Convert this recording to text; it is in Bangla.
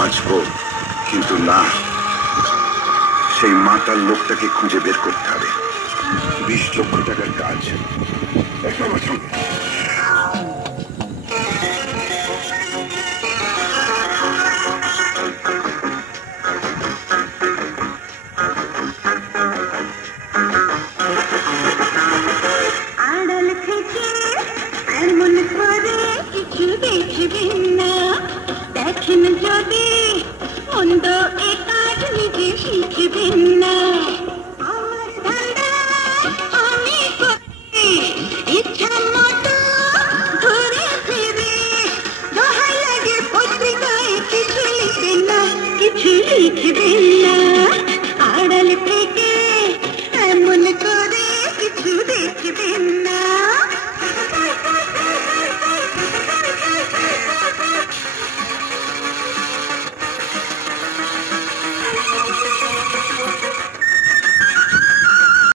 বাঁচবো, কিন্তু না, সেই মাতাল লোকটাকে খুঁজে বের করতে হবে। 20 লক্ষ টাকার কাজ। আড়াল থেকে এমন করে কিছু দেখবেন না, দেখেন যদি মন্দ এ কাজ নিজে শিখবেন না। আমার ধান্দা আমি করি, ইচ্ছা মতো ঘুরে ফিরে, দোহাই লাগে পত্রিকায় কিছু লিখবেন না, কিছু লিখবেন